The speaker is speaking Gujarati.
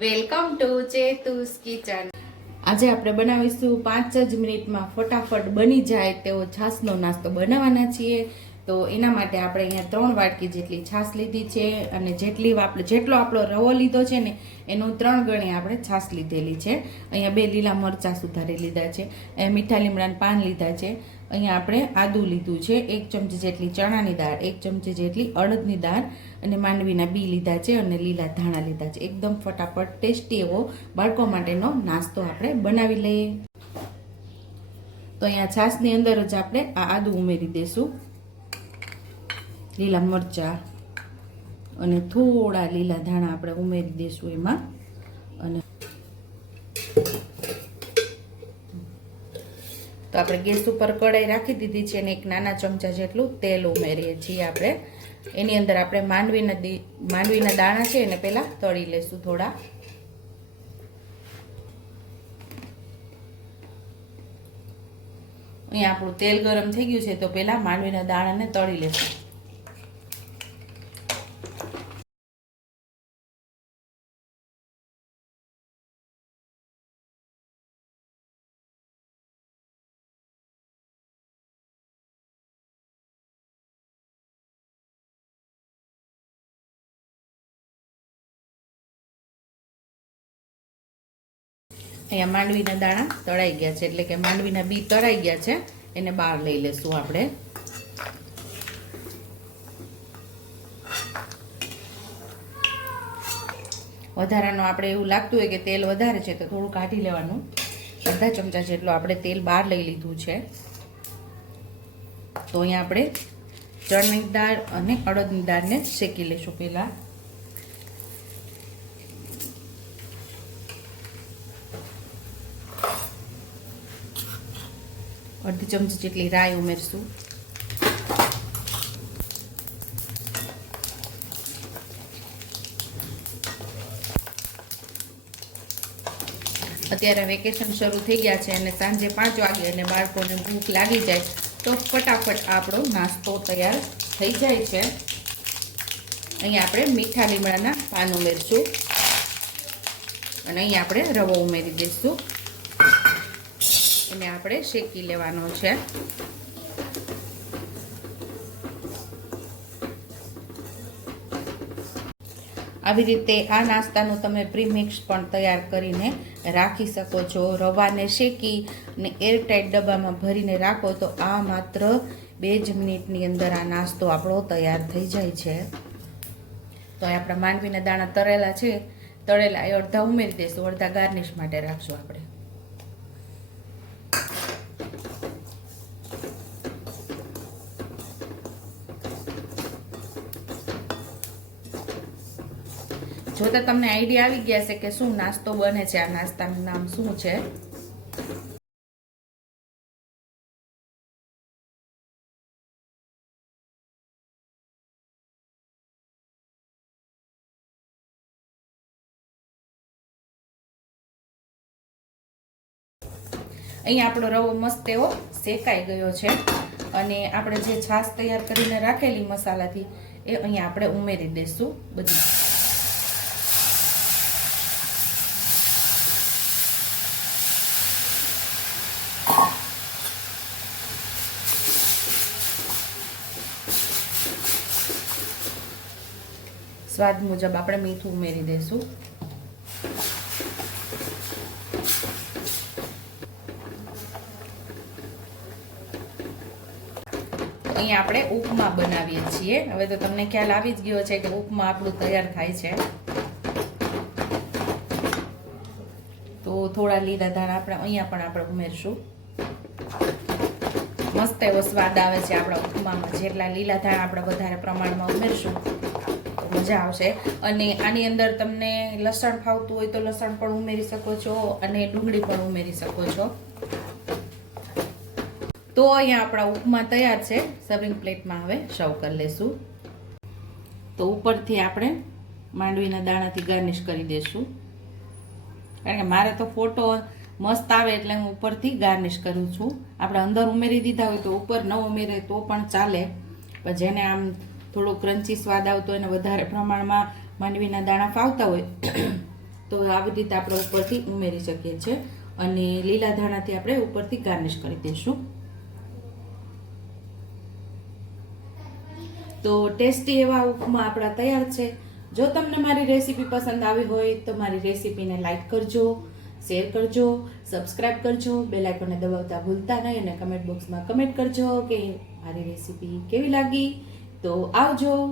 Welcome to ચેતુસ kitchen. આજે આપણે બનાવીશું પાંચ જ મિનિટમાં ફટાફટ બની જાય તેવો છાશનો નાસ્તો બનાવવાના છીએ. તો એના માટે આપણે અહીંયા ત્રણ વાટકી જેટલી છાશ લીધી છે અને જેટલી આપણે જેટલો આપણો રવો લીધો છે ને, એનું ત્રણ ગણી આપણે છાશ લીધેલી છે. અહીંયા બે લીલા મરચાં સુધારી લીધા છે. મીઠા લીમડાના પાન લીધા છે. અહીંયા આપણે આદું લીધું છે. એક ચમચી જેટલી ચણાની દાળ, એક ચમચી જેટલી અડદની દાળ અને માંડવીના બી લીધા છે અને લીલા ધાણા લીધા છે. એકદમ ફટાફટ ટેસ્ટી એવો બાળકો માટેનો નાસ્તો આપણે બનાવી લઈએ. તો અહીંયા છાશની અંદર જ આપણે આ આદું ઉમેરી દઈશું લીલા મરચાં અને થોડા લીલા ધાણા આપણે ઉમેરી દઈશું એમાં. અને તો આપણે ગેસ ઉપર કઢાઈ રાખી દીધી છે અને એક નાના ચમચા જેટલું તેલ ઉમેરીએ છીએ આપણે. એની અંદર આપણે માંડવીના દી, માંડવીના દાણા છે એને પહેલાં તળી લઈશું થોડા. અહીંયા આપણું તેલ ગરમ થઈ ગયું છે તો પહેલાં માંડવીના દાણાને તળી લેશું. અહીંયા માંડવીના દાણા તળાઈ ગયા છે. એટલે કે માંડવીના બી તળાઈ ગયા છે. એને બહાર લઈ લેશું આપણે. વધારાનું આપણે એવું લાગતું હોય કે તેલ વધારે છે તો થોડું કાઢી લેવાનું. અડધા ચમચા જેટલું આપણે તેલ બહાર લઈ લીધું છે. તો અહીંયા આપણે ચણની દાળ અને અડદની દાળને શેકી લઈશું પહેલાં. અડધી ચમચી જેટલી રાઈ ઉમેરશું. અત્યારે વેકેશન શરૂ થઈ ગયા છે અને સાંજે પાંચ વાગે અને બાળકોને ભૂખ લાગી જાય, તો ફટાફટ આપણો નાસ્તો તૈયાર થઈ જાય છે. અહીંયા આપણે મીઠા લીમડાના પાન ઉમેરશું. અને અહીંયા આપણે રવો ઉમેરી દઈશું. એને આપણે શેકી લેવાનો છે. આવી રીતે આ નાસ્તાનું તમે પ્રીમિક્સ પણ તૈયાર કરીને રાખી શકો છો. રવાને શેકી અને એરટાઈટ ડબ્બામાં ભરીને રાખો તો આ માત્ર બે જ મિનિટની અંદર આ નાસ્તો આપણો તૈયાર થઈ જાય છે. તો આપણા માંડવીના દાણા તળેલા છે. તળેલા એ અડધા ઉમેરી દઈશું, અડધા ગાર્નિશ માટે રાખશું આપણે. જો તો તમને આઈડિયા આવી ગયા છે કે શું નાસ્તો બને છે, આ નાસ્તાનું નામ શું છે? અહીંયા આપણો રવો મસ્ત એવો શેકાઈ ગયો છે અને આપણે જે છાશ તૈયાર કરીને રાખેલી મસાલાથી એ અહીંયા આપણે ઉમેરી દઈશું બધી. સ્વાદ મુજબ આપણે મીઠું ઉમેરી દઈશું. અહીંયા આપણે ઉપમા બનાવીએ છીએ. હવે તો તમને ખ્યાલ આવી જ ગયો છે કે ઉપમા આપણું તૈયાર થાય છે. તો થોડા લીલા ધાણા આપણે અહીંયા પણ આપણે ઉમેરશું. મસ્ત એવો સ્વાદ આવે છે આપણા ઉપમામાં. જેટલા લીલા ધાણા આપણે વધારે પ્રમાણમાં ઉમેરશું મજા આવશે. અને આની અંદર તમને લસણ ફાવતું હોય તો લસણ પણ ઉમેરી શકો છો અને ડુંગળી પણ ઉમેરી શકો છો. તો અહીંયા આપણા ઉપમા તૈયાર છે. સર્વિંગ પ્લેટમાં હવે સર્વ કરી લેશું. તો ઉપરથી આપણે માંડવીના દાણાથી ગાર્નિશ કરી દઈશું કારણ કે મારે તો ફોટો મસ્ત આવે એટલે હું ઉપરથી ગાર્નિશ કરું છું. આપણે અંદર ઉમેરી દીધા હોય તો ઉપર ન ઉમેરે તો પણ ચાલે. પણ જેને આમ થોડો ક્રન્ચી સ્વાદ આવતો હોય અને વધારે પ્રમાણમાં માંડવીના દાણા ફાવતા હોય, તો આવી રીતે આપણે ઉપરથી ઉમેરી શકીએ છીએ અને લીલા ધાણાથી આપણે ઉપરથી ગાર્નિશ કરી દઈશું. તો ટેસ્ટી એવા ઉપમા આપણા તૈયાર છે. જો તમને મારી રેસીપી પસંદ આવી હોય તો મારી રેસીપીને લાઇક કરજો, શેર કરજો, સબસ્ક્રાઇબ કરજો, બેલ આઇકોનને દબાવતા ભૂલતા નહીં અને કમેન્ટ બોક્સમાં કમેન્ટ કરજો કે મારી રેસીપી કેવી લાગી. તો આવજો.